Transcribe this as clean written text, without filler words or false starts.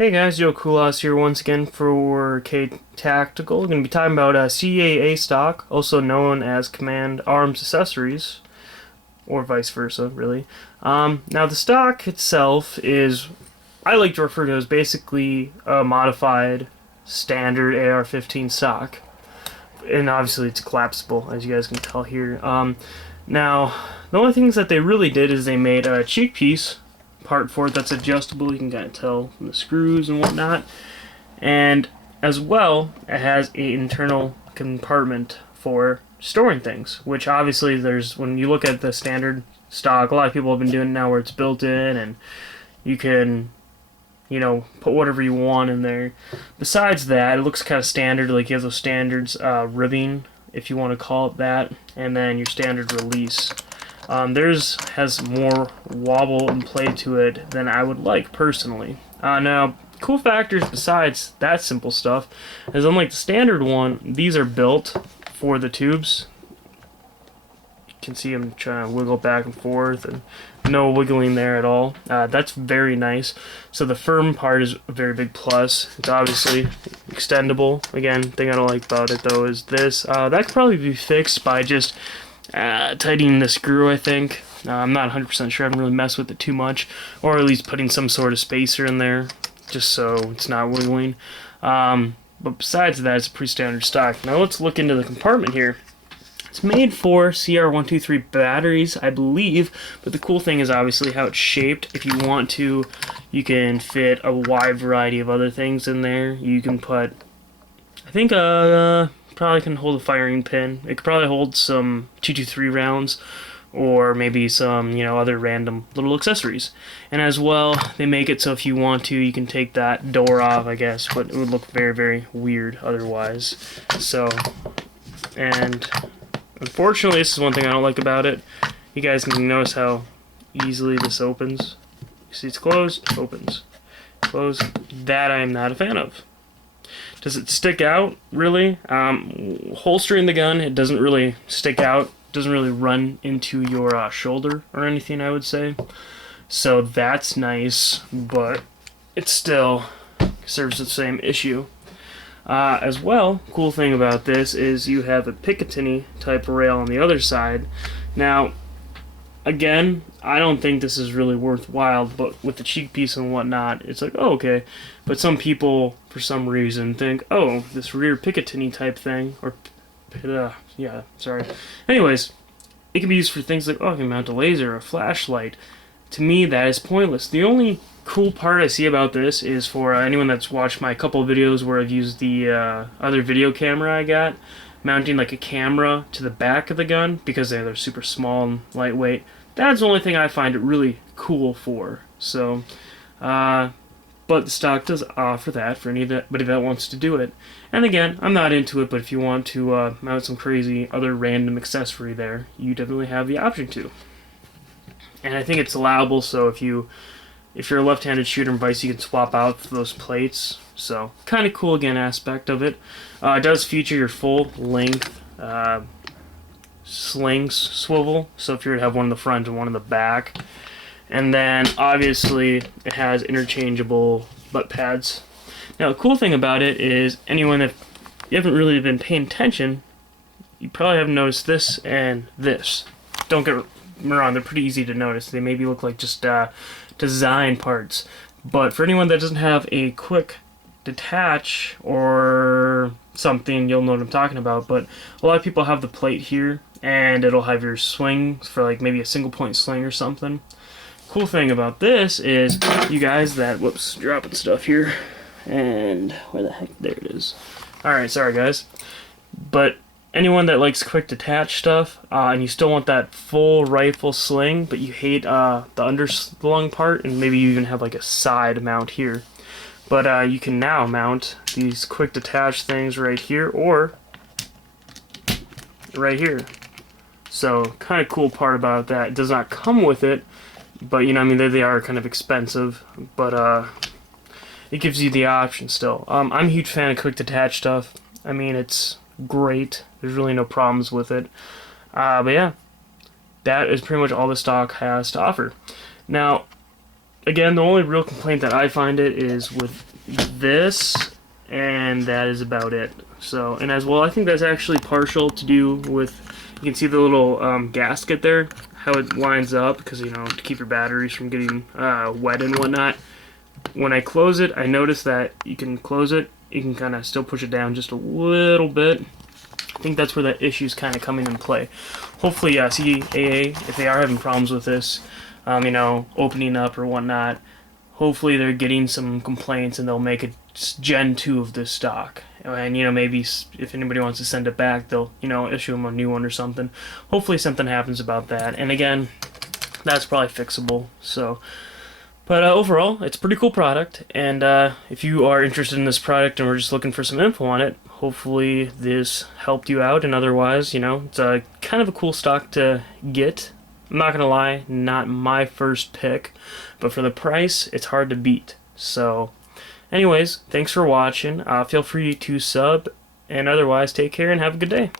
Hey guys, Joe Kulas here once again for K Tactical. We're going to be talking about CAA stock, also known as Command Arms Accessories, or vice versa, really. Now the stock itself is, I like to refer to as basically a modified standard AR-15 stock. And obviously it's collapsible, as you guys can tell here. Now, the only things that they really did is they made a cheek piece part for it that's adjustable. You can kind of tell from the screws and whatnot, and as well it has an internal compartment for storing things, which obviously there's, when you look at the standard stock, a lot of people have been doing it now where it's built in and you can, you know, put whatever you want in there. Besides that, it looks kind of standard, like you have those standards ribbing, if you want to call it that, and then your standard release. Theirs has more wobble and play to it than I would like, personally. Now, cool factors besides that simple stuff is, unlike the standard one, these are built for the tubes. You can see them trying to wiggle back and forth, and no wiggling there at all. That's very nice. So the firm part is a very big plus. It's obviously extendable. Again, thing I don't like about it though is this. That could probably be fixed by just tightening the screw, I think. I'm not 100% sure. I haven't really messed with it too much. Or at least putting some sort of spacer in there, just so it's not wiggling. But besides that, it's a pretty standard stock. Now let's look into the compartment here. It's made for CR123 batteries, I believe, but the cool thing is obviously how it's shaped. If you want to, you can fit a wide variety of other things in there. You can put, I think, probably can hold a firing pin. It could probably hold some 223 rounds, or maybe some, you know, other random little accessories. And as well, they make it so if you want to, you can take that door off, I guess, but it would look very, very weird otherwise. So, and unfortunately, this is one thing I don't like about it. You guys can notice how easily this opens. You see it's closed, opens. Closed. That I am not a fan of. Does it stick out, really? Holstering the gun, it doesn't really stick out. It doesn't really run into your shoulder or anything, I would say. So that's nice, but it still serves the same issue. As well, cool thing about this is you have a Picatinny type rail on the other side. Now, again, I don't think this is really worthwhile, but with the cheek piece and whatnot, it's like, oh, okay. But some people, for some reason, think, oh, this rear Picatinny type thing, or, yeah, sorry. Anyways, it can be used for things like, oh, I can mount a laser, a flashlight. To me, that is pointless. The only cool part I see about this is for anyone that's watched my couple of videos where I've used the other video camera I got, mounting like a camera to the back of the gun, because they're super small and lightweight. That's the only thing I find it really cool for. So, but the stock does offer that for anybody that wants to do it. And again, I'm not into it, but if you want to mount some crazy other random accessory there, you definitely have the option to. And I think it's allowable, so if you're a left-handed shooter and vice, you can swap out those plates. So, kind of cool, again, aspect of it. It does feature your full-length Sling swivel, so if you were to have one in the front and one in the back. And then, obviously, it has interchangeable butt pads. Now, the cool thing about it is, anyone that you haven't really been paying attention, you probably haven't noticed this and this. Don't get me wrong, they're pretty easy to notice. They maybe look like just design parts. But for anyone that doesn't have a quick detach or something, you'll know what I'm talking about. But a lot of people have the plate here, and it'll have your swing for like maybe a single point sling or something. Cool thing about this is, you guys that, whoops, dropping stuff here, and where the heck, there it is. Alright, sorry guys. But anyone that likes quick detach stuff, and you still want that full rifle sling, but you hate the underslung part, and maybe you even have like a side mount here. But you can now mount these quick detach things right here, or right here. So, kind of cool part about that, it does not come with it, but you know, I mean, they are kind of expensive, but it gives you the option still. I'm a huge fan of quick detach stuff. I mean, it's great. There's really no problems with it. But yeah, that is pretty much all the stock has to offer. Now, again, the only real complaint that I find it is with this, and that is about it. So, and as well, I think that's actually partial to do with, you can see the little gasket there, how it lines up, because, you know, to keep your batteries from getting wet and whatnot. When I close it, I notice that you can close it, you can kind of still push it down just a little bit. I think that's where that issue's kind of coming in play. Hopefully, CAA, if they are having problems with this, you know, opening up or whatnot, hopefully they're getting some complaints and they'll make a Gen 2 of this stock. And, you know, maybe if anybody wants to send it back, they'll, you know, issue them a new one or something. Hopefully something happens about that. And again, that's probably fixable. So, but overall, it's a pretty cool product. And if you are interested in this product and we're just looking for some info on it, hopefully this helped you out. And otherwise, you know, it's a kind of a cool stock to get. I'm not gonna lie, not my first pick, but for the price, it's hard to beat. So, anyways, thanks for watching. Feel free to sub, and otherwise, take care and have a good day.